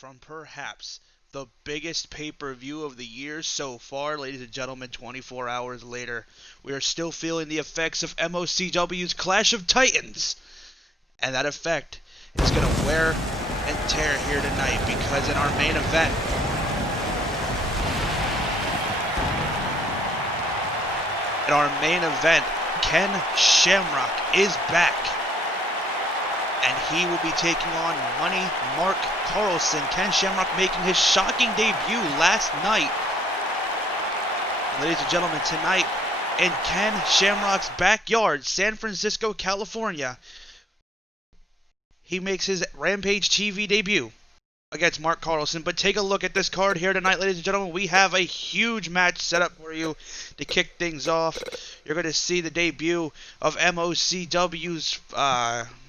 from perhaps the biggest pay-per-view of the year so far, ladies and gentlemen. 24 hours later, we are still feeling the effects of MOCW's Clash of Titans, and that effect is going to wear and tear here tonight, because in our main event, Ken Shamrock is back, and he will be taking on Money Mark Carlson. Ken Shamrock making his shocking debut last night. Ladies and gentlemen, tonight in Ken Shamrock's backyard, San Francisco, California, he makes his Rampage TV debut against Mark Carlson. But take a look at this card here tonight, ladies and gentlemen. We have a huge match set up for you to kick things off. You're going to see the debut of MOCW's,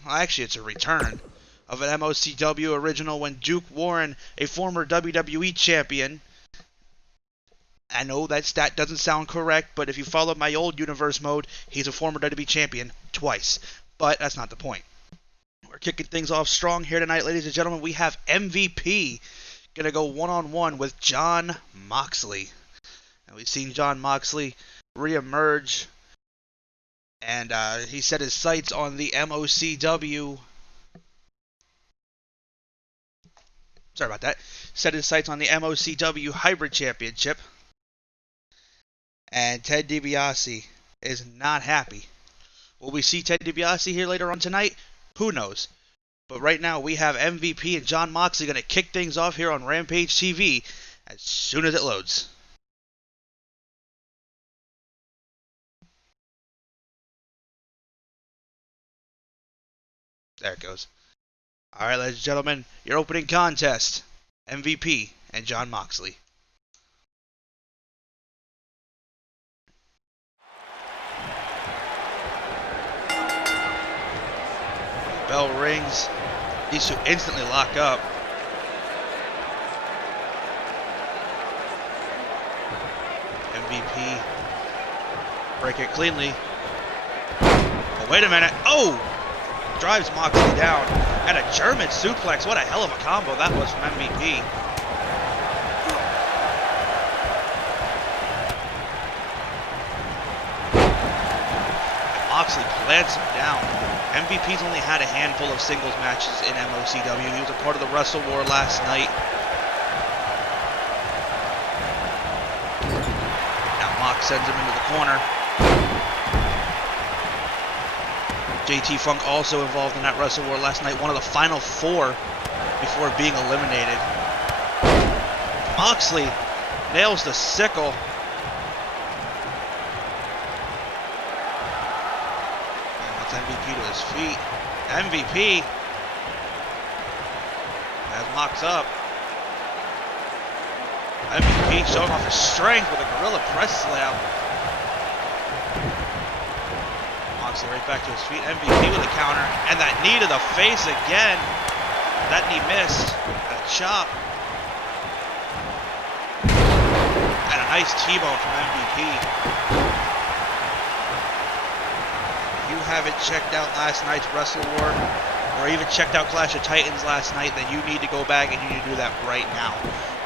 actually it's a return of an MOCW original when Duke Warren, a former WWE champion, I know that stat doesn't sound correct, but if you follow my old universe mode, he's a former WWE champion twice. But that's not the point. We're kicking things off strong here tonight, ladies and gentlemen. We have MVP going to go one-on-one with Jon Moxley. And we've seen Jon Moxley reemerge, and he set his sights on the MOCW. Sorry about that. Set his sights on the MOCW Hybrid Championship. And Ted DiBiase is not happy. Will we see Ted DiBiase here later on tonight? Who knows? But right now we have MVP and Jon Moxley going to kick things off here on Rampage TV as soon as it loads. There it goes. Alright, ladies and gentlemen, your opening contest, MVP and Jon Moxley. Bell rings. These two instantly lock up. MVP break it cleanly. Oh, wait a minute. Oh! Drives Moxley down. And a German suplex. What a hell of a combo that was from MVP. And Moxley plants him down. MVP's only had a handful of singles matches in MOCW. He was a part of the Wrestle War last night. Now Mox sends him into the corner. JT Funk also involved in that Wrestle War last night. One of the final four before being eliminated. Moxley nails the sickle. MVP to his feet. MVP has Mox up. MVP showing off his strength with a gorilla press slam. Moxley right back to his feet. MVP with a counter. And that knee to the face again. That knee missed. That chop. And a nice T-bone from MVP. You haven't checked out last night's Wrestle War, or even checked out Clash of Titans last night, then you need to go back and you need to do that right now.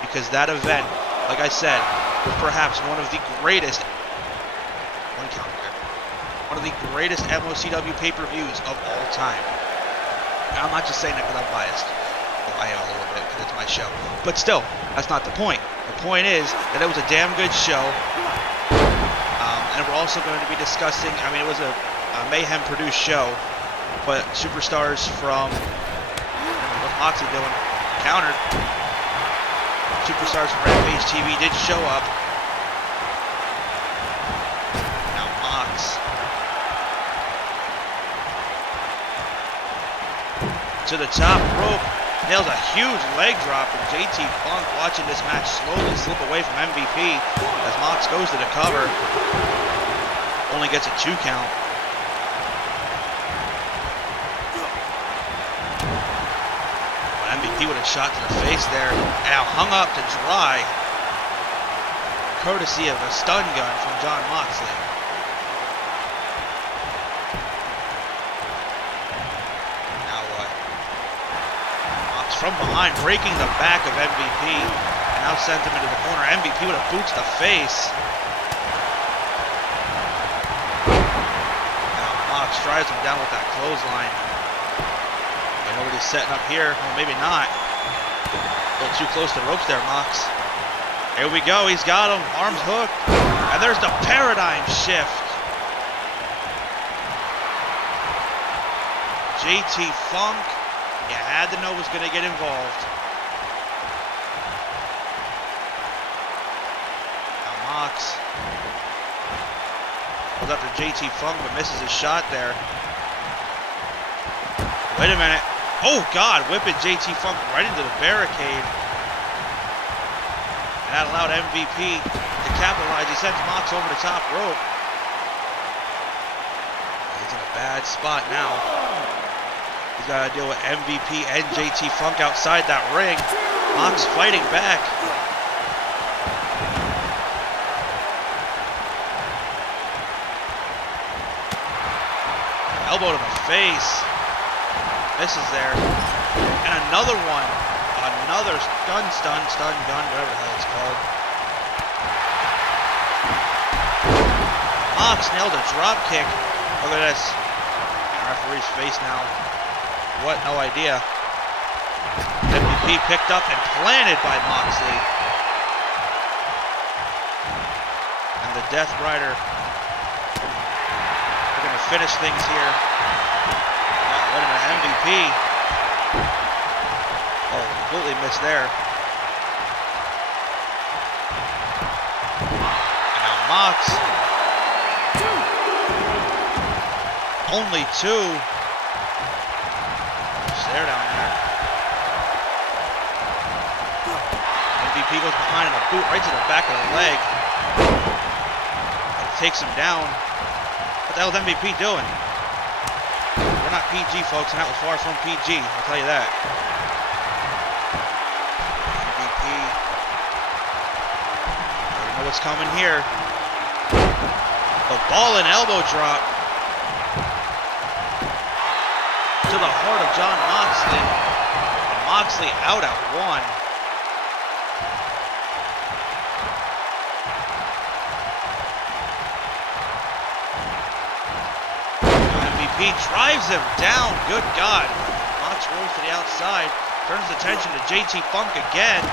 Because that event, like I said, was perhaps one of the greatest, MOCW pay-per-views of all time. Now, I'm not just saying that because I'm biased. Well, I am a little bit because it's my show. But still, that's not the point. The point is that it was a damn good show. And we're also going to be discussing, it was a Mayhem produced show, but superstars from, what's Moxley doing? Countered. Superstars from Rampage TV did show up. Now Mox to the top rope, nails a huge leg drop from JT Funk, watching this match slowly slip away from MVP as Mox goes to the cover. Only gets a 2 count. MVP with a shot to the face there. Now hung up to dry. Courtesy of a stun gun from Jon Moxley. Now what? Mox Mox from behind, breaking the back of MVP. And now sends him into the corner. MVP with a boot to the face. Now Mox drives him down with that clothesline. I know what he's setting up here. Well, maybe not. A little too close to the ropes there, Mox. Here we go. He's got him. Arms hooked. And there's the paradigm shift. JT Funk, you had to know was going to get involved. Now Mox goes after JT Funk but misses his shot there. Wait a minute. Oh God, whipping JT Funk right into the barricade. And that allowed MVP to capitalize. He sends Mox over the top rope. He's in a bad spot now. He's got to deal with MVP and JT Funk outside that ring. Mox fighting back. Elbow to the face. Misses there. And another one. Another stun gun, whatever the hell it's called. Mox nailed a drop kick. Look at this. Referee's face now. What? No idea. MVP picked up and planted by Moxley. And the Death Rider. We're going to finish things here. Wait a minute, MVP. Oh, completely missed there. And now Mox. Only two. There down there. MVP goes behind and a boot right to the back of the leg. It takes him down. What the hell is MVP doing? We're not PG, folks, and that was far from PG, I'll tell you that. MVP. You know what's coming here. The ball and elbow drop. To the heart of John Moxley. And Moxley out at one. MVP drives him down. Good God. Mox rolls to the outside. Turns attention to JT Funk again.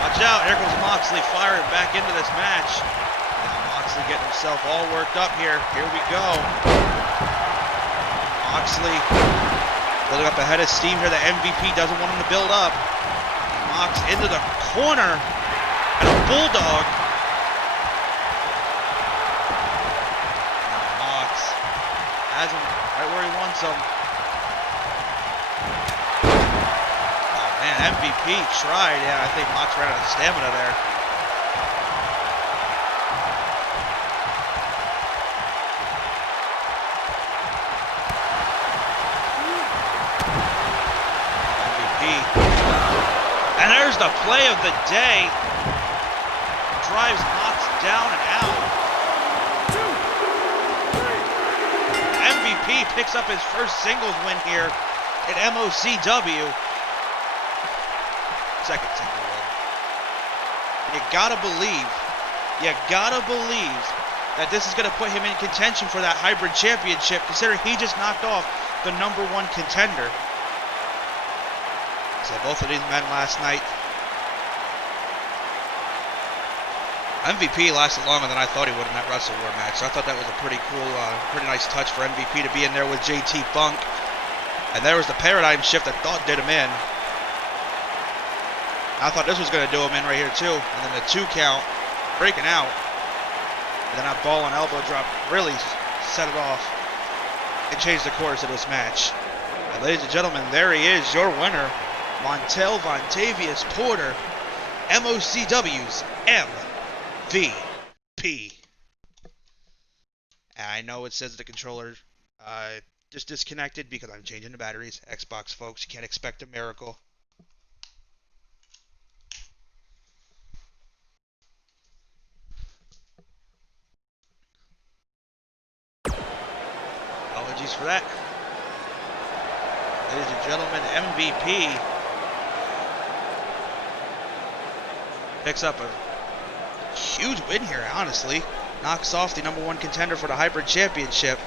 Watch out. Here goes Moxley firing back into this match. Moxley getting himself all worked up here. Here we go. Moxley building up a head of steam here. The MVP doesn't want him to build up. Mox into the corner. And a bulldog. Now Mox has him right where he wants him. Oh man, MVP tried. Yeah, I think Mox ran out of stamina there. And there's the play of the day. Drives Mox down and out. MVP picks up his first singles win here at MOCW. Second single win. You gotta believe that this is gonna put him in contention for that hybrid championship, considering he just knocked off the #1 contender. So both of these men last night. MVP lasted longer than I thought he would in that Wrestle War match. So I thought that was a pretty cool, pretty nice touch for MVP to be in there with JT Funk. And there was the paradigm shift that thought did him in. I thought this was going to do him in right here too. And then the 2 count, breaking out. And then that ball and elbow drop really set it off. It changed the course of this match. And ladies and gentlemen, there he is, your winner. Montel Vontavious Porter, MOCW's MVP. And I know it says the controller just disconnected because I'm changing the batteries. Xbox folks, you can't expect a miracle. for that. Ladies and gentlemen, MVP picks up a huge win here, honestly. Knocks off the #1 contender for the Hybrid Championship.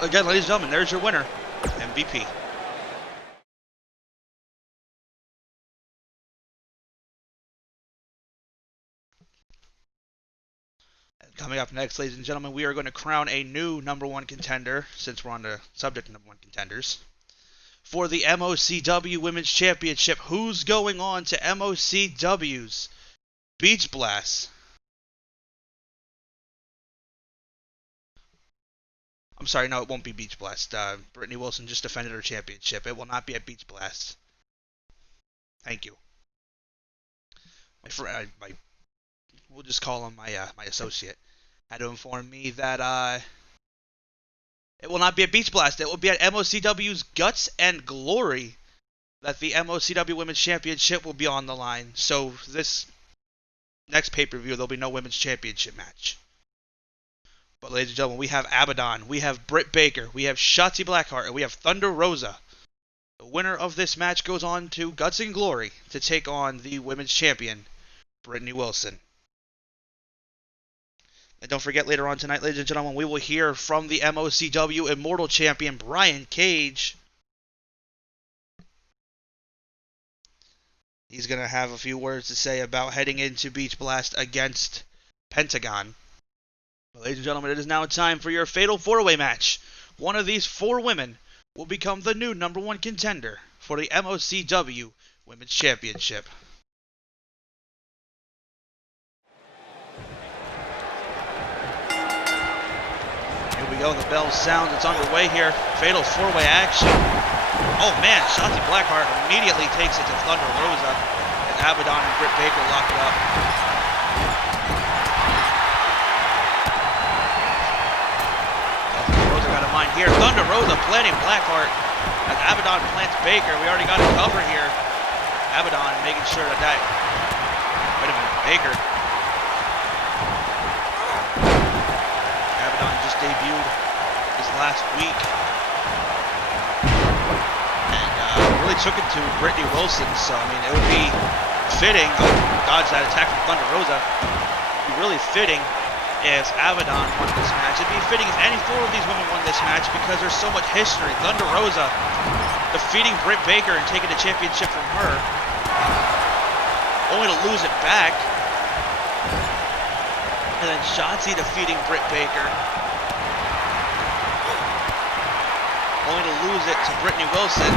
Again, ladies and gentlemen, there's your winner, MVP. Coming up next, ladies and gentlemen, we are going to crown a new #1 contender, since we're on the subject of #1 contenders, for the MOCW Women's Championship. Who's going on to MOCW's Beach Blast? I'm sorry, no, it won't be Beach Blast. Brittany Wilson just defended her championship. It will not be at Beach Blast. Thank you. We'll just call him my associate, had to inform me that it will not be at Beach Blast. It will be at MOCW's Guts and Glory that the MOCW Women's Championship will be on the line. So this next pay-per-view, there'll be no Women's Championship match. But ladies and gentlemen, we have Abaddon, we have Britt Baker, we have Shotzi Blackheart, and we have Thunder Rosa. The winner of this match goes on to Guts and Glory to take on the Women's Champion, Brittany Wilson. And don't forget, later on tonight, ladies and gentlemen, we will hear from the MOCW Immortal Champion, Brian Cage. He's going to have a few words to say about heading into Beach Blast against Pentagon. But ladies and gentlemen, it is now time for your Fatal 4-Way match. One of these 4 women will become the new #1 contender for the MOCW Women's Championship. Here we go, the bell sounds, it's underway here. Fatal 4-Way action. Oh man, Shotzi Blackheart immediately takes it to Thunder Rosa, and Abaddon and Britt Baker lock it up. Thunder Rosa got a mind here. Thunder Rosa planting Blackheart as Abaddon plants Baker. We already got a cover here. Abaddon making sure that wait a minute, Baker. Abaddon just debuted this last week. Really took it to Brittany Wilson, so I mean it would be fitting, dodge that attack from Thunder Rosa, it would be really fitting if Abaddon won this match. It'd be fitting if any 4 of these women won this match because there's so much history. Thunder Rosa defeating Britt Baker and taking the championship from her, only to lose it back, and then Shotzi defeating Britt Baker, only to lose it to Brittany Wilson.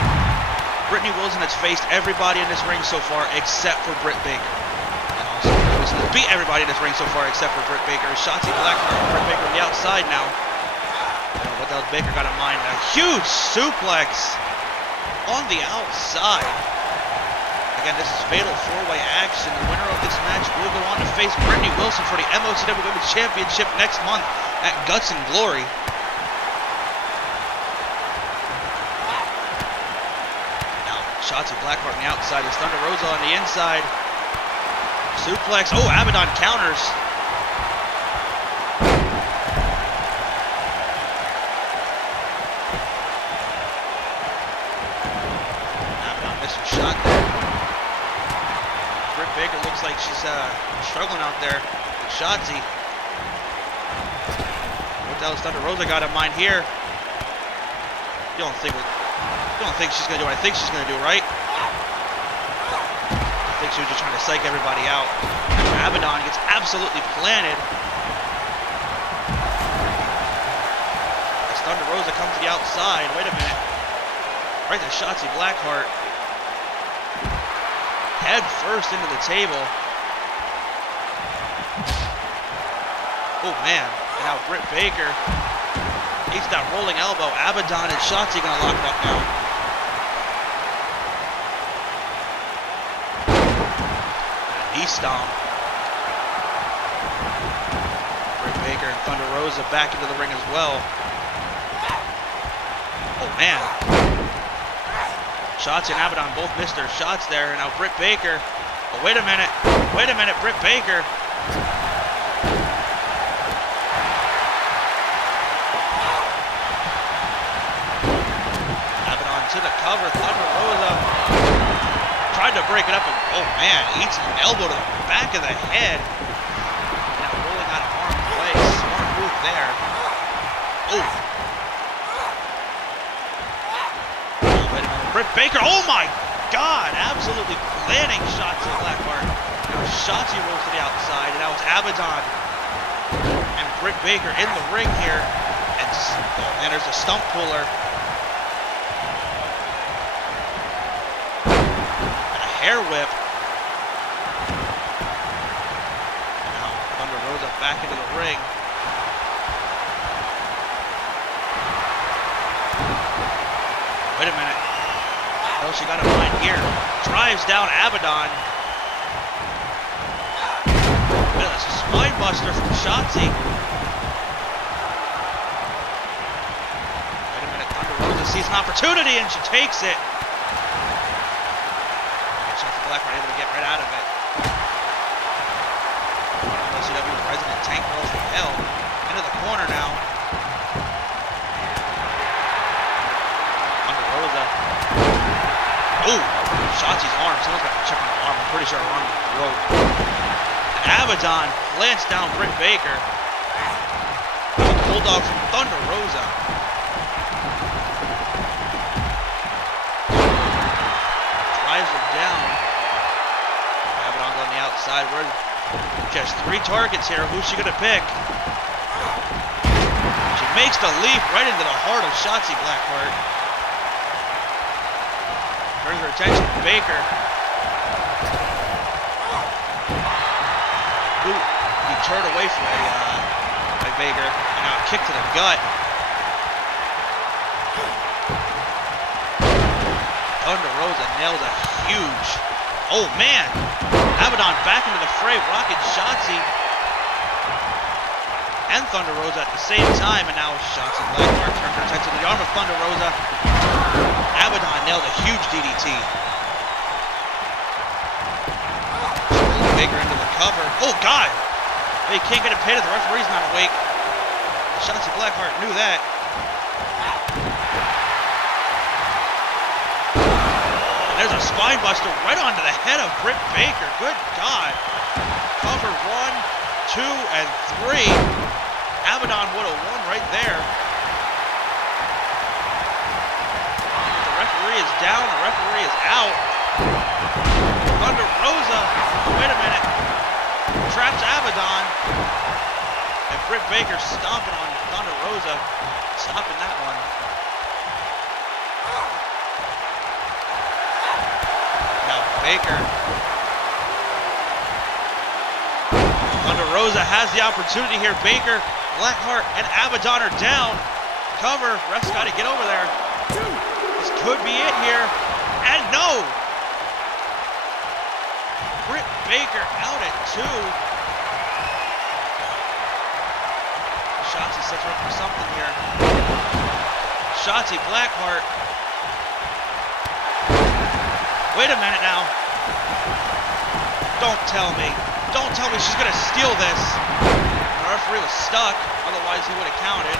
Brittany Wilson has faced everybody in this ring so far except for Britt Baker. And also, Wilson has beat everybody in this ring so far except for Britt Baker. Shotzi Blackheart and Britt Baker on the outside now. What the hell Baker got in mind? A huge suplex on the outside. Again, this is Fatal 4-Way action. The winner of this match will go on to face Brittany Wilson for the MOCW Women's Championship next month at Guts and Glory. Shotzi Blackheart on the outside, is Thunder Rosa on the inside. Suplex. Oh, Abaddon counters. Abaddon missed her shot there. Britt Baker looks like she's struggling out there with Shotzi. What the hell has Thunder Rosa got in mind here? You don't think she's going to do what I think she's going to do, right? I think she was just trying to psych everybody out. Abaddon gets absolutely planted. As Thunder Rosa comes to the outside. Wait a minute. Right to Shotzi Blackheart. Head first into the table. Oh, man. And now Britt Baker needs that rolling elbow. Abaddon and Shotzi going to lock it up now. Knee stomp. Britt Baker and Thunder Rosa back into the ring as well. Oh man. Shotzi and Abaddon both missed their shots there. And now Britt Baker. Oh, wait a minute. Wait a minute. Britt Baker. to the cover. Thunder Rosa tried to break it up, and oh man, eats an elbow to the back of the head. Now rolling out of harm's way. Smart move there. Oh. Wait a minute. Britt Baker, oh my God, absolutely planting Shotzi Blackheart. Now Shotzi rolls to the outside, and now it's Abaddon and Britt Baker in the ring here. And there's a stump puller. And a hair whip. Now Thunder Rosa back into the ring. Wait a minute. Oh, she got a line here. Drives down Abaddon. That's a spine buster from Shotzi. Wait a minute. Thunder Rosa sees an opportunity and she takes it. Shotzi Blackheart able to get right out of it. MOCW resident tank rolls from hell. Into the corner now. Thunder Rosa. Ooh, Shotzi's arm. Someone's got to check on her arm. I'm pretty sure her arm broke. And Abaddon plants down Britt Baker. Bulldog from Thunder Rosa. Drives her down. Abaddon's on the outside. We're just 3 targets here. Who's she going to pick? She makes the leap right into the heart of Shotzi Blackheart. Turns her attention to Baker. Ooh, he turned away from by Baker. And now a kick to the gut. Thunder Rosa nails a huge. Oh man! Abaddon back into the fray, rocking Shotzi and Thunder Rosa at the same time. And now Shotzi Blackheart turns her attention to the arm of Thunder Rosa. Abaddon nailed a huge DDT. Baker into the cover. Oh, God! He can't get a pin if the referee's not awake. Shotzi Blackheart knew that. And there's a spine buster right onto the head of Britt Baker. Good God. Cover 1, 2, and 3. Abaddon would have won right there. Referee is down, the referee is out. Thunder Rosa, wait a minute, traps Abaddon. And Britt Baker stomping on Thunder Rosa, stopping that one. Now Baker. Thunder Rosa has the opportunity here. Baker, Blackheart, and Abaddon are down. Cover, ref's got to get over there. This could be it here. And no! Britt Baker out at 2. Shotzi sets her up for something here. Shotzi Blackheart. Wait a minute now. Don't tell me. Don't tell me she's going to steal this. The referee was stuck. Otherwise, he would have counted.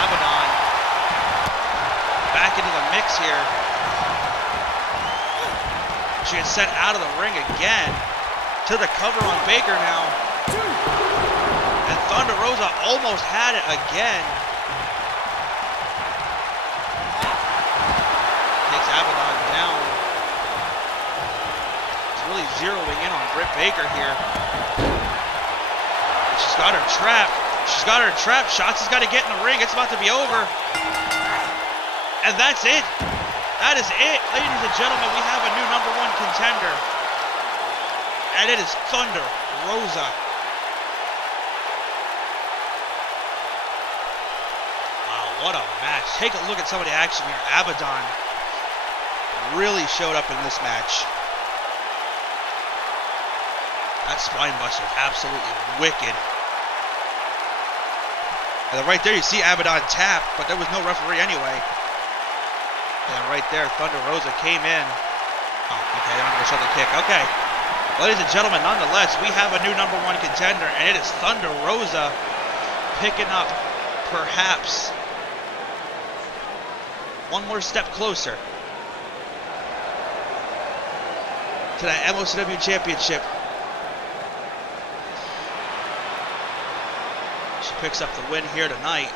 Abaddon back into the mix here. She gets sent out of the ring again. To the cover on Baker now. And Thunder Rosa almost had it again. Takes Abaddon down. He's really zeroing in on Britt Baker here. She's got her trapped. She's got her trapped. Shotzi's got to get in the ring. It's about to be over. And that's it. That is it. Ladies and gentlemen, we have a new #1 contender. And it is Thunder Rosa. Wow, what a match. Take a look at some of the action here. Abaddon really showed up in this match. That spine buster is absolutely wicked. And then right there you see Abaddon tap, but there was no referee anyway. And right there, Thunder Rosa came in. Oh, okay, I'm going to show the kick. Okay. Ladies and gentlemen, nonetheless, we have a new #1 contender, and it is Thunder Rosa picking up perhaps one more step closer to that MOCW championship. She picks up the win here tonight.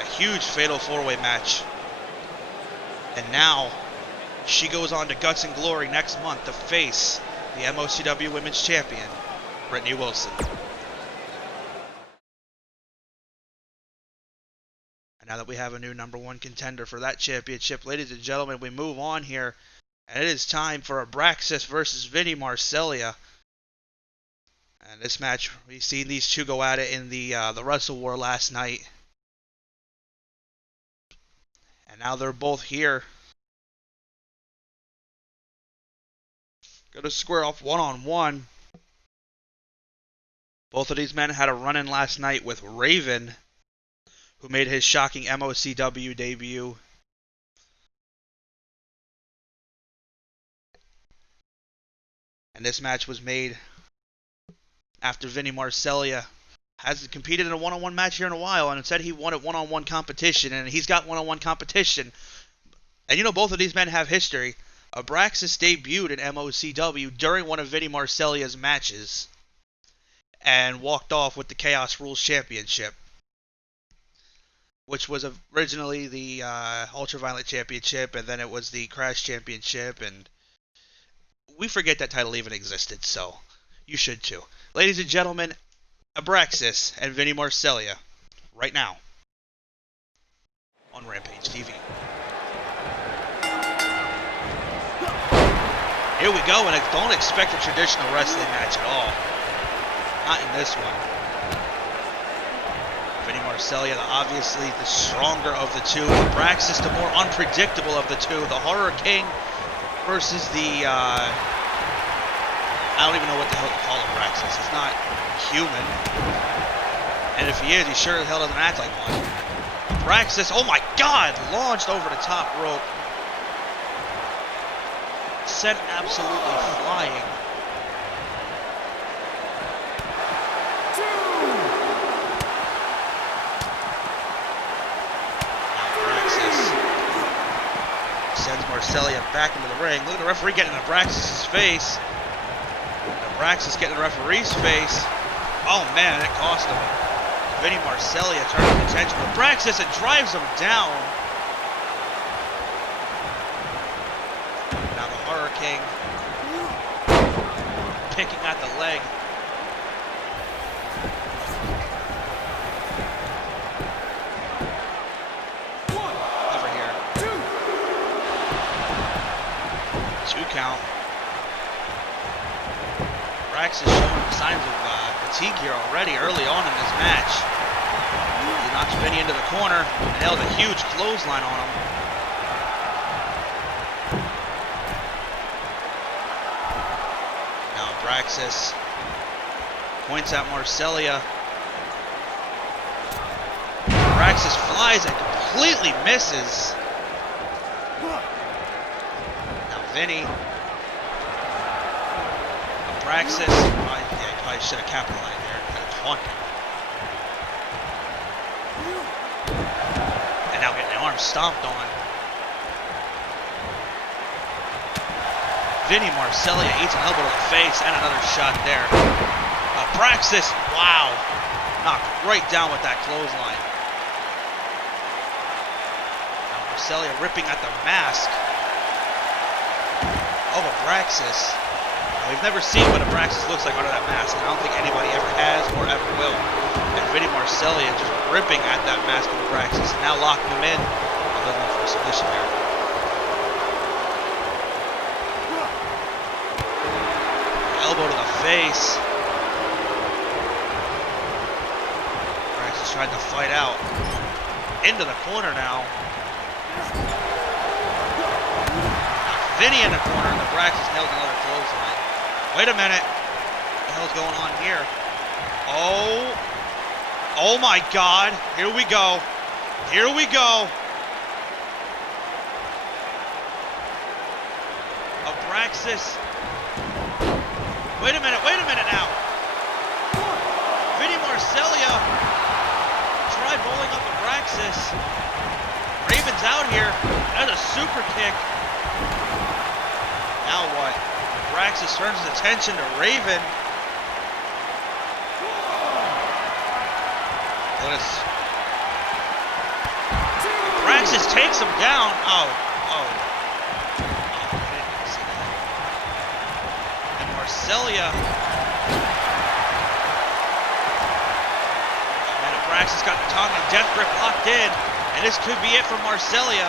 A huge fatal four-way match. And now she goes on to Guts and Glory next month to face the MOCW Women's Champion, Brittany Wilson. And now that we have a new #1 contender for that championship, ladies and gentlemen, we move on here. And it is time for Abraxas versus Vinny Marcellia. And this match, we've seen these two go at it in the Wrestle War last night. And now they're both here. Gonna square off one-on-one. Both of these men had a run-in last night with Raven, who made his shocking MOCW debut. And this match was made after Vinny Marcellia hasn't competed in a one-on-one match here in a while, and instead he wanted one-on-one competition, and he's got one-on-one competition. And you know, both of these men have history. Abraxas debuted in MOCW during one of Vinny Marcellia's matches and walked off with the Chaos Rules Championship, which was originally the Ultraviolet Championship, and then it was the Crash Championship, and we forget that title even existed, so you should too. Ladies and gentlemen, Abraxas and Vinny Marcellia, right now, on Rampage TV. Here we go, and I don't expect a traditional wrestling match at all. Not in this one. Vinny Marcellia, obviously the stronger of the two. Abraxas, the more unpredictable of the two. The Horror King versus the, I don't even know what the hell to call Abraxas. He's not human. And if he is, he sure as hell doesn't act like one. Abraxas, oh my god, launched over the top rope. Sent absolutely flying. Sends Marcellia back into the ring. Look at the referee getting in Abraxas' face. Abraxas getting in the referee's face. Oh man, it cost him. Vinny Marcellia turning the attention to Abraxas and drives him down. Now the Horror King picking at the leg. Count. Abraxas showing signs of fatigue here already early on in this match. He knocks Vinny into the corner and nails a huge clothesline on him. Now Abraxas points at Marcellia. Abraxas flies and completely misses. Vinny. Abraxas. Probably should have capitalized there. Kind of taunting. And now getting the arm stomped on. Vinny Marcellia eats an elbow to the face and another shot there. Abraxas, wow. Knocked right down with that clothesline. Now Marcellia ripping at the mask of Abraxas. Now, we've never seen what Abraxas looks like under that mask. I don't think anybody ever has or ever will. And Vinny Marcellia just ripping at that mask of Abraxas and now locking him in. I'll look for a submission there. Elbow to the face. Abraxas tried to fight out. Into the corner now. Vinny in the corner, and Abraxas nails another clothesline. Wait a minute. What the hell's going on here? Oh my god. Here we go. Here we go. Abraxas. Wait a minute now. Vinny Marcellia tried rolling up Abraxas. Raven Raven's out here. That's a super kick. Now what? Braxis turns his attention to Raven. Braxis takes him down. Oh. I didn't see that. And Marcellia. And Braxis got the tongue and death grip locked in. And this could be it for Marcellia.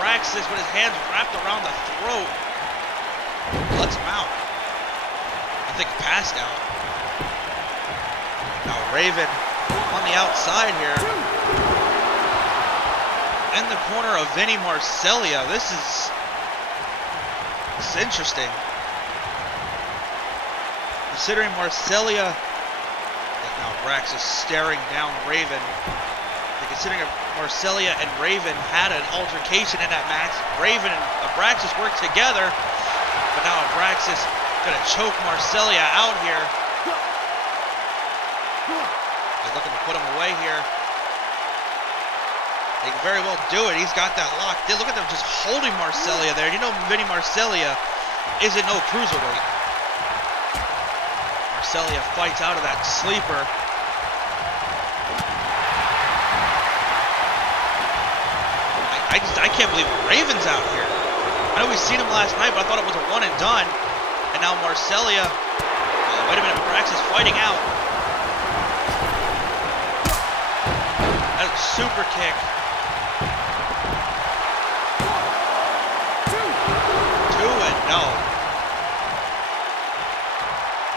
Braxis with his hands wrapped around the throat. Lets him out. I think passed out. Now Raven on the outside here. In the corner of Vinny Marcellia. This is interesting. Considering Marcellia. Now Braxis staring down Raven. Considering Marcellia and Raven had an altercation in that match. Raven and Abraxas worked together, but now Abraxas gonna choke Marcellia out here. He's looking to put him away here. They can very well do it. He's got that lock. Look at them just holding Marcellia there. You know Vinny Marcellia isn't no cruiserweight. Marcellia fights out of that sleeper. I can't believe Raven's out here. I know we've seen him last night, but I thought it was a one and done. And now Marcellia. Wait a minute, Braxis fighting out. That's a super kick. Two and no.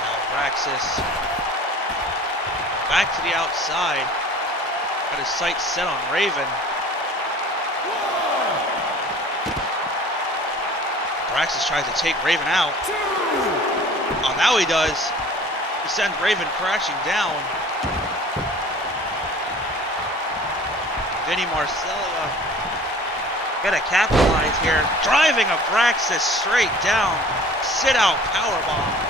Now Braxis back to the outside. Got his sights set on Raven. Braxis tries to take Raven out. Oh, now he does. He sends Raven crashing down. Vinny Marcellia gonna capitalize here. Driving Abraxas straight down. Sit out powerbomb.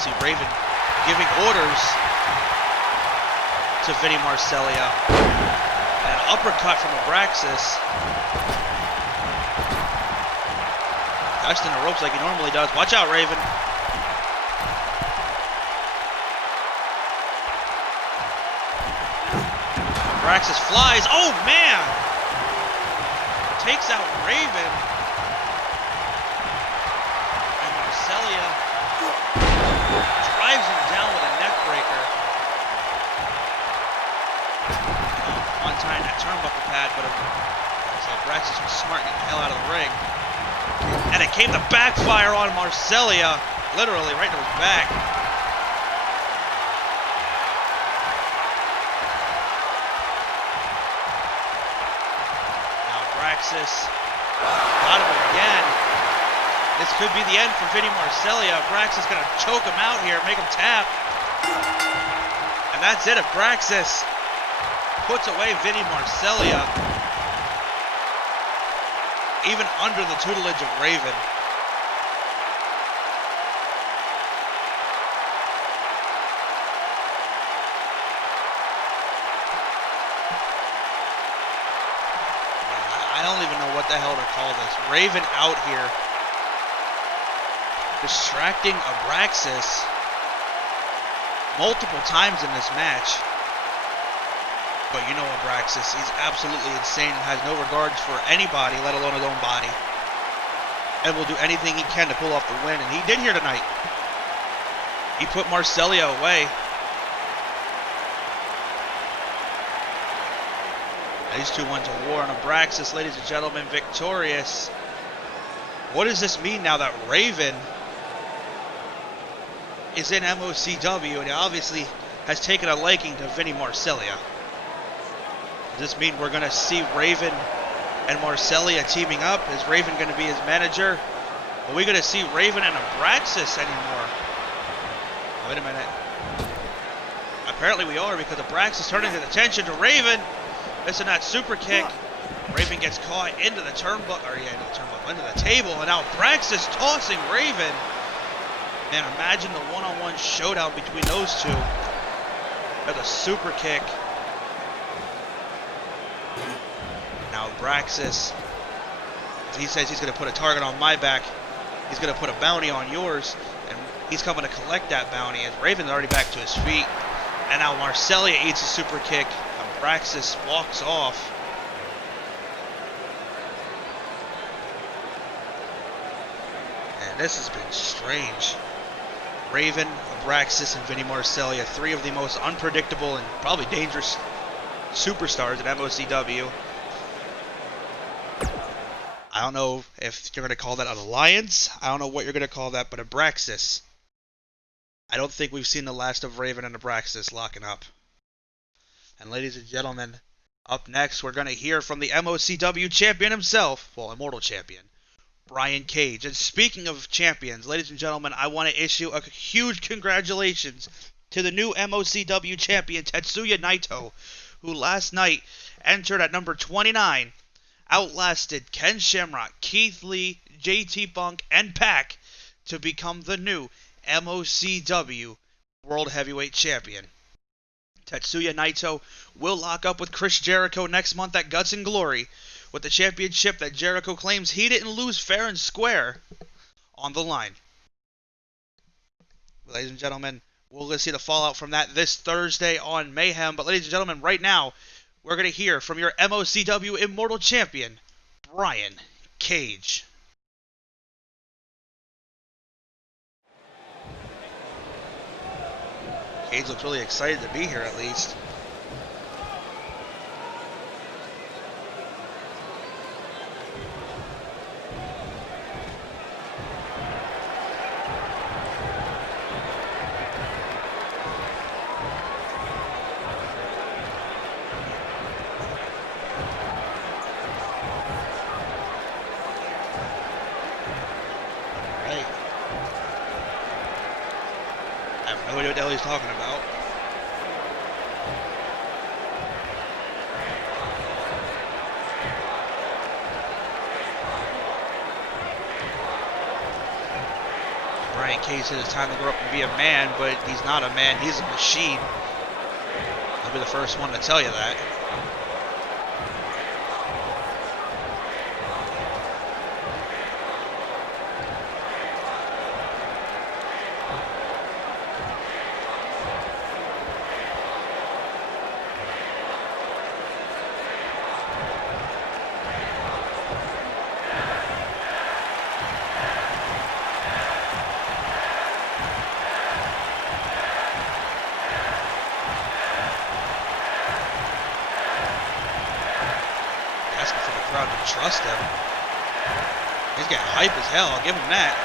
See Raven giving orders to Vinny Marcellia. And an uppercut from Abraxas. Touched in the ropes like he normally does. Watch out, Raven. Abraxas flies. Oh, man! Takes out Raven. And Marcellia drives him down with a neck breaker. On tying that turnbuckle pad, but Abraxas was smart getting the hell out of the ring. And it came to backfire on Marcellia, literally right to his back. Now Abraxas got him again. This could be the end for Vinny Marcellia. Abraxas gonna choke him out here, make him tap. And that's it. Abraxas puts away Vinny Marcellia. Even under the tutelage of Raven. I don't even know what the hell to call this. Raven out here distracting Abraxas multiple times in this match. But you know Abraxas, he's absolutely insane and has no regards for anybody, let alone his own body. And will do anything he can to pull off the win, and he did here tonight. He put Marcellia away. These two went to war, and Abraxas, ladies and gentlemen, victorious. What does this mean now that Raven is in MOCW, and he obviously has taken a liking to Vinny Marcellia? Does this mean we're going to see Raven and Marcellia teaming up. Is Raven going to be his manager? Are we going to see Raven and Abraxas anymore? Wait a minute. Apparently we are, because Abraxas turning his attention to Raven. Missing that super kick. Raven gets caught into the turnbuckle, into the table, and now Abraxas tossing Raven. Man, imagine the one-on-one showdown between those two. There's a super kick. Now Abraxas, he says he's going to put a target on my back. He's going to put a bounty on yours, and he's coming to collect that bounty. As Raven's already back to his feet, and now Marcellia eats a super kick. Abraxas walks off. And this has been strange. Raven, Abraxas, and Vinny Marcellia, three of the most unpredictable and probably dangerous superstars in MOCW. I don't know if you're going to call that an alliance. I don't know what you're going to call that, but Abraxas. I don't think we've seen the last of Raven and Abraxas locking up. And ladies and gentlemen, up next we're going to hear from the MOCW champion himself, well, Immortal Champion, Brian Cage. And speaking of champions, ladies and gentlemen, I want to issue a huge congratulations to the new MOCW champion, Tetsuya Naito, who last night entered at number 29, outlasted Ken Shamrock, Keith Lee, JT Funk, and Pac to become the new MOCW World Heavyweight Champion. Tetsuya Naito will lock up with Chris Jericho next month at Guts and Glory, with the championship that Jericho claims he didn't lose fair and square on the line. Ladies and gentlemen, we'll see the fallout from that this Thursday on Mayhem. But ladies and gentlemen, right now, we're going to hear from your MOCW Immortal Champion, Brian Cage. Cage looks really excited to be here, at least. I have no idea what the hell he's talking about. Brian Cage said it's time to grow up and be a man, but he's not a man, he's a machine. I'll be the first one to tell you that. Trust him. He's getting hype as hell, I'll give him that.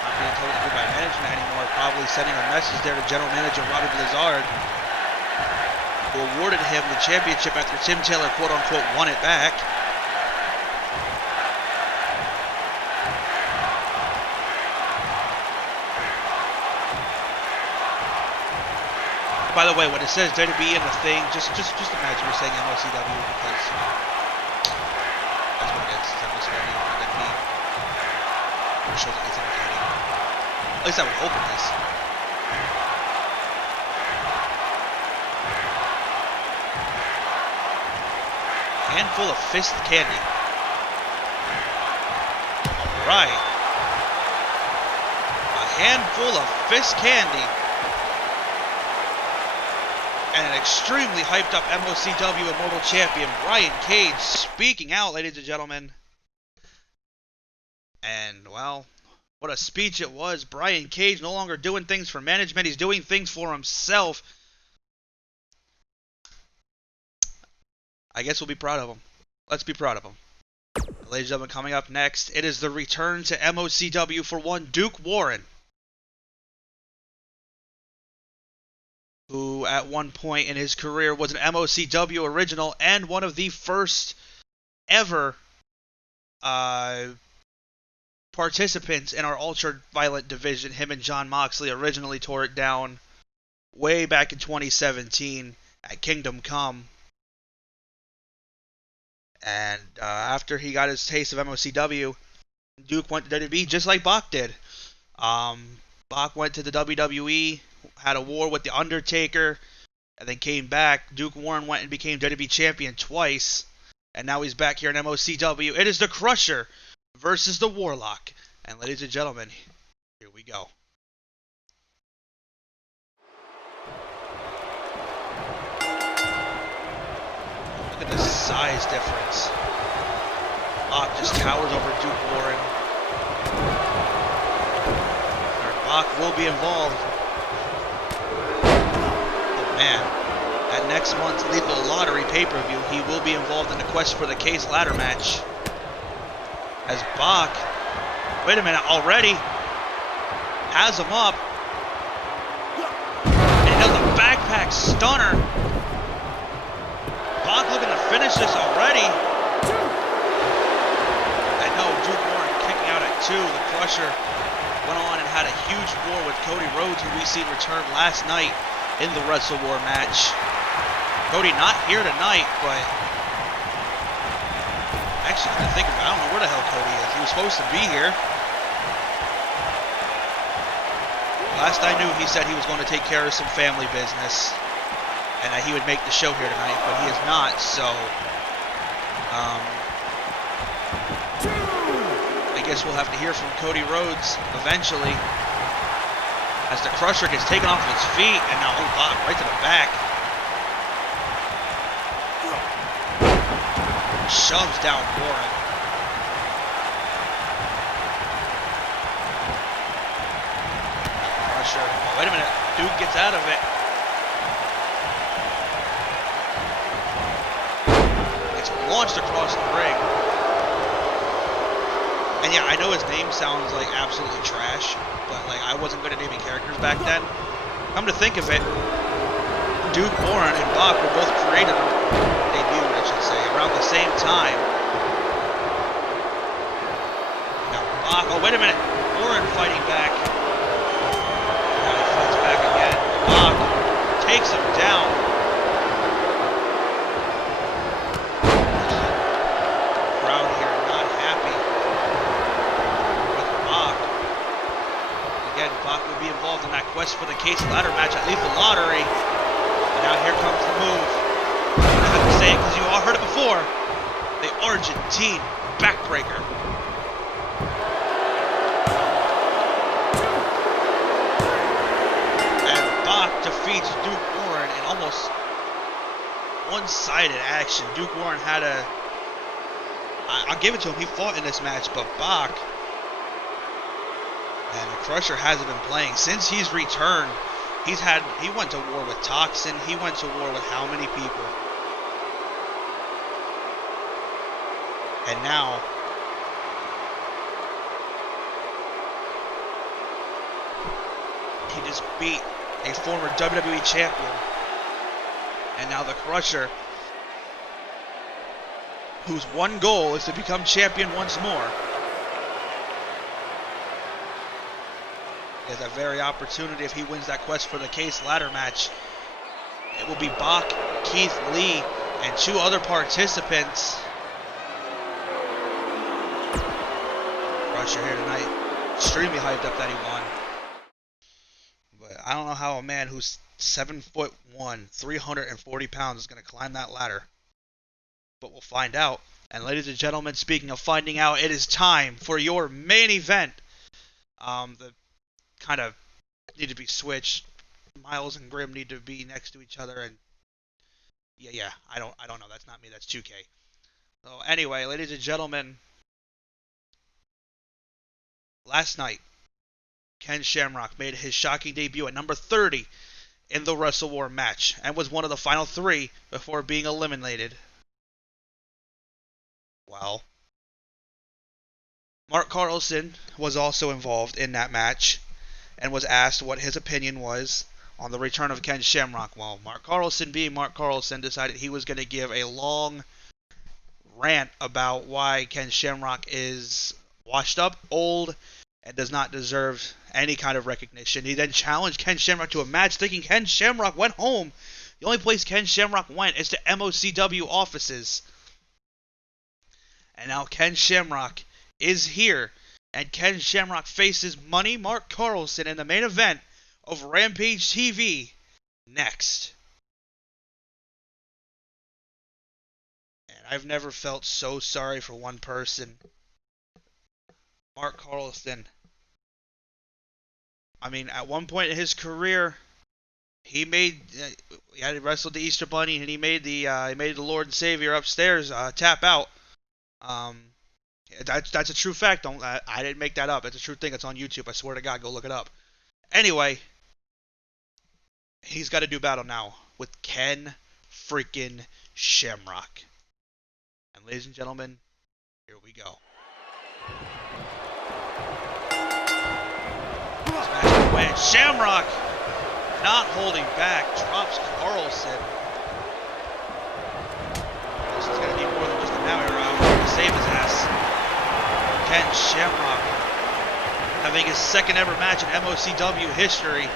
Not being told to do by management anymore, probably sending a message there to General Manager Robbie Blizzard, who awarded him the championship after Tim Taylor, quote-unquote, won it back. By the way, when it says WWE in the thing, just imagine you're saying MOCW, because that's what it is. It's MOCW, WWE. It shows it's entertaining. At least I would hope it is. Handful of fist candy. Alright. A handful of fist candy. And an extremely hyped up MOCW Immortal Champion, Brian Cage, speaking out, ladies and gentlemen. And, well, what a speech it was. Brian Cage no longer doing things for management, he's doing things for himself. I guess we'll be proud of him. Let's be proud of him. Ladies and gentlemen, coming up next, it is the return to MOCW for one Duke Warren, who at one point in his career was an MOCW original and one of the first ever participants in our ultra-violent division. Him and John Moxley originally tore it down way back in 2017 at Kingdom Come. And after he got his taste of MOCW, Duke went to WWE just like Bach did. Bach went to the WWE, had a war with The Undertaker, and then came back. Duke Warren went and became WWE Champion twice, and now he's back here in MOCW. It is the Crusher versus the Warlock. And ladies and gentlemen, here we go. Look at the size difference. Bach just towers over Duke Warren. Bach will be involved. Oh man. At next month's Lethal Lottery pay-per-view, he will be involved in the Quest for the Case ladder match. As Bach, wait a minute, already has him up. And he does a backpack stunner. Bach looking to finish this already. And no, Duke Warren kicking out at 2. The Crusher went on and had a huge war with Cody Rhodes, who we seen return last night in the Wrestle War match. Cody not here tonight, but actually, I think about it, I don't know where the hell Cody is. He was supposed to be here. Last I knew, he said he was going to take care of some family business and that he would make the show here tonight, but he is not, so I guess we'll have to hear from Cody Rhodes eventually as the Crusher gets taken off of his feet, and now Bach right to the back. Shoves down Warren. Crusher. Oh, wait a minute. Duke gets out of it. It's launched across the ring. And yeah, I know his name sounds like absolutely trash, but like I wasn't good at naming characters back then. Come to think of it, Duke Warren and Bach were both created, debuted, I should say, around the same time. Now Bach, oh wait a minute, Warren fighting back. Now he fights back again. Bach takes him down. Crowd here not happy with Bach. Again, Bach will be involved in that Quest for the Case ladder match at Lethal Lottery. Now here comes the move. I'm going to have to say it because you all heard it before. The Argentine backbreaker. And Bach defeats Duke Warren in almost one-sided action. Duke Warren had a... I'll give it to him. He fought in this match, but Bach and the Crusher hasn't been playing. Since he's returned, he went to war with Toxin. He went to war with how many people? And now he just beat a former WWE champion. And now the Crusher, whose one goal is to become champion once more, has that very opportunity if he wins that Quest for the Case ladder match. It will be Bach, Keith Lee, and 2 other participants. Crusher here tonight, extremely hyped up that he won. But I don't know how a man who's 7'1", 340 pounds is going to climb that ladder. But we'll find out. And ladies and gentlemen, speaking of finding out, it is time for your main event. The kind of need to be switched. Miles and Grimm need to be next to each other, and yeah, I don't know. That's not me. That's 2K. So anyway, ladies and gentlemen, last night, Ken Shamrock made his shocking debut at number 30 in the Wrestle War match, and was one of the final 3 before being eliminated Well, Mark Carlson was also involved in that match and was asked what his opinion was on the return of Ken Shamrock. Well, Mark Carlson, being Mark Carlson, decided he was going to give a long rant about why Ken Shamrock is washed up, old, and does not deserve any kind of recognition. He then challenged Ken Shamrock to a match, thinking Ken Shamrock went home. The only place Ken Shamrock went is to MOCW offices. And now Ken Shamrock is here, and Ken Shamrock faces Money Mark Carlson in the main event of Rampage TV next. And I've never felt so sorry for one person. Mark Carlson. I mean, at one point in his career, he had wrestled the Easter Bunny, and he made the Lord and Savior upstairs tap out. That's a true fact. I didn't make that up. It's a true thing. It's on YouTube. I swear to God, go look it up. Anyway, he's got to do battle now with Ken freaking Shamrock. And ladies and gentlemen, here we go. Smash away. Shamrock, not holding back, drops Carlson. This is going to be more than just a Maui round to save his ass. Ken Shamrock having his second ever match in MOCW history.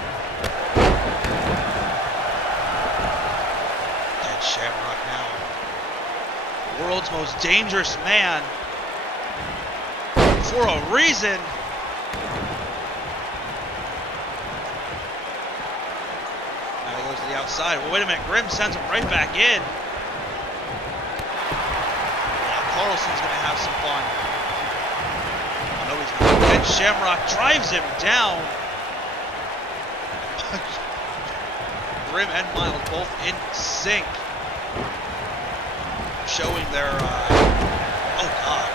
Ken Shamrock now, world's most dangerous man for a reason. Now he goes to the outside. Well, wait a minute. Grimm sends him right back in. Now Carlson's going to have some fun. Oh, no, he's not. Ken Shamrock drives him down. Grimm and Miles both in sync, showing their oh god,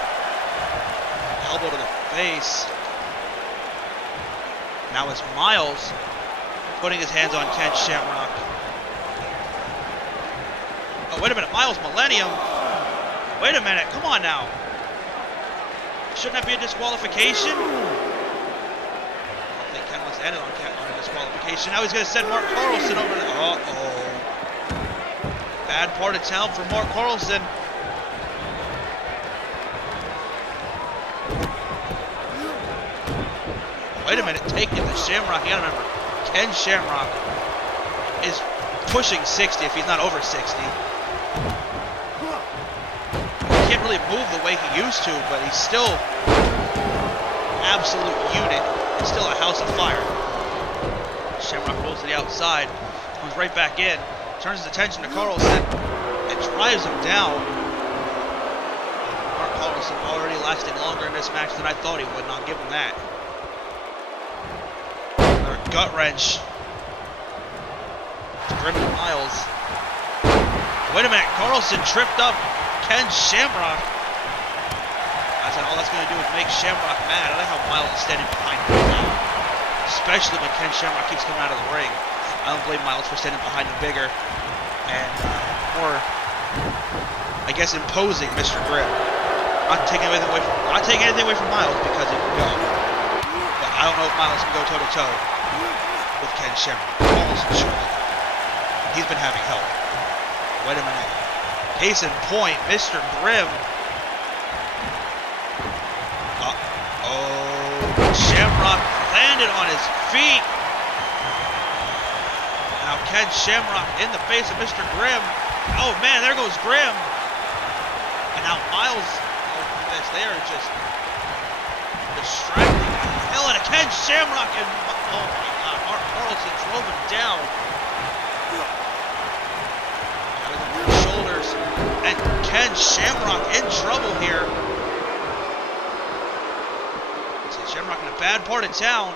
elbow to the face. Now it's Miles putting his hands on Ken Shamrock. Oh, wait a minute, Miles Millennium. Wait a minute, come on now. Shouldn't that be a disqualification? I don't think Ken wants to end it on a disqualification. Now he's going to send Mark Carlson over to... Uh-oh. Bad part of town for Mark Carlson. Wait a minute, taking the Shamrock. You gotta remember, Ken Shamrock is pushing 60 if he's not over 60. He can't really move the way he used to, but he's still absolute unit. He's still a house of fire. Shamrock rolls to the outside, comes right back in, turns his attention to Carlson, and drives him down. Mark Carlson already lasting longer in this match than I thought he would, and I'll give him that. Another gut wrench. It's Grimm and Miles. Wait a minute, Carlson tripped up Ken Shamrock. I said all that's going to do is make Shamrock mad. I like how Miles is standing behind him now, especially when Ken Shamrock keeps coming out of the ring. I don't blame Miles for standing behind him bigger and more, I guess, imposing Mr. Grimm. Not taking anything away from Miles because he can go. But I don't know if Miles can go toe to toe with Ken Shamrock. Almost surely. He's been having help. Wait a minute. Case in point, Mr. Grimm. Uh-oh. Shamrock landed on his feet. Now Ken Shamrock in the face of Mr. Grimm. Oh man, there goes Grimm. And now Miles, oh this, they are just distracting the hell out of Ken Shamrock. And oh my god, Mark Carlson drove him down. With the rear shoulders. And Ken Shamrock in trouble here. See Shamrock in a bad part of town.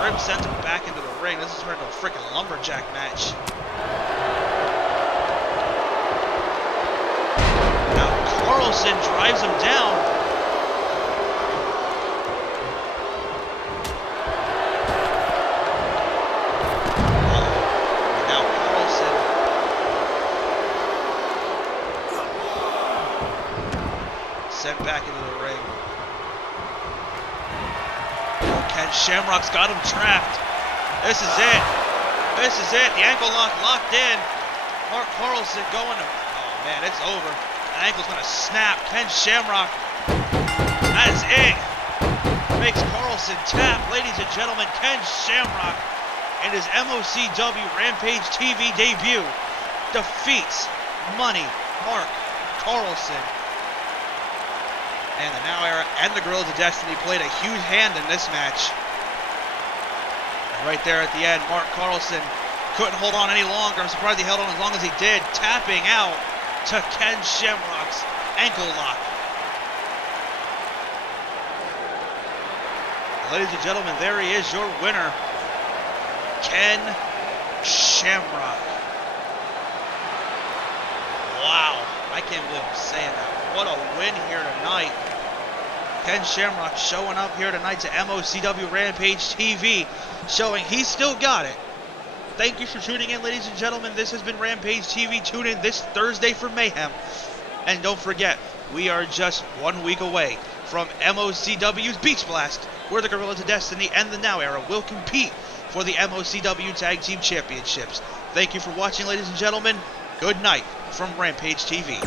Grimm sends him back into the ring. This is turned into a freaking lumberjack match. Now Carlson drives him down. Now Carlson sent back into the ring. Ken Shamrock's got him trapped. This is it. This is it. The ankle lock locked in. Mark Carlson going to... Oh, man, it's over. The ankle's going to snap. Ken Shamrock. That is it. Makes Carlson tap. Ladies and gentlemen, Ken Shamrock in his MOCW Rampage TV debut defeats Money Mark Carlson. And the Now Era and the Guerrillas of Destiny played a huge hand in this match. And right there at the end, Mark Carlson couldn't hold on any longer. I'm surprised he held on as long as he did, tapping out to Ken Shamrock's ankle lock. Ladies and gentlemen, there he is, your winner, Ken Shamrock. Wow, I can't believe I'm saying that. What a win here tonight. Ken Shamrock showing up here tonight to MOCW Rampage TV, showing he's still got it. Thank you for tuning in, ladies and gentlemen. This has been Rampage TV. Tune in this Thursday for Mayhem. And don't forget, we are just 1 week away from MOCW's Beach Blast, where the Guerrillas of Destiny and the Now Era will compete for the MOCW Tag Team Championships. Thank you for watching, ladies and gentlemen. Good night from Rampage TV.